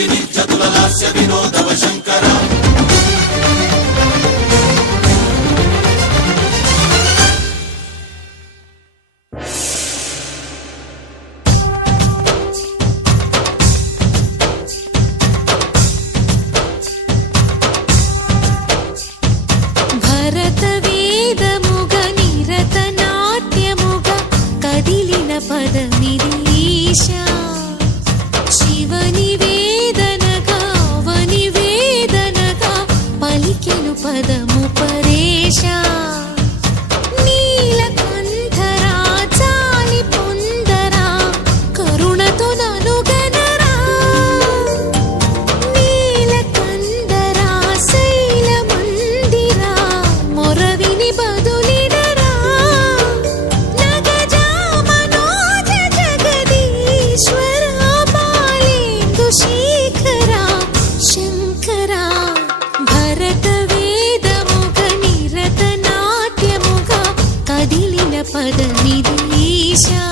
రంజిని చతుల లాస్య వినోదవ శంకర భరత వేదముగ నిరత నాట్యముగ కదిలిన పదమిది ఈశా శివని వేదనగా అవని వేదనగా పలికెను పదము పరేశా నీలకంఠరా చాలి పొందరా కరుణతో ననుగనరా నీలకందరా శైల మందిరా మొరవిని బదులిడరా నగజా మనోజ జగదీశ్వరా బాలేందు శేఖరా శంకరా భరత వేదముగ నిరత నాట్యముగ కదిలిన పదమిది ఈశా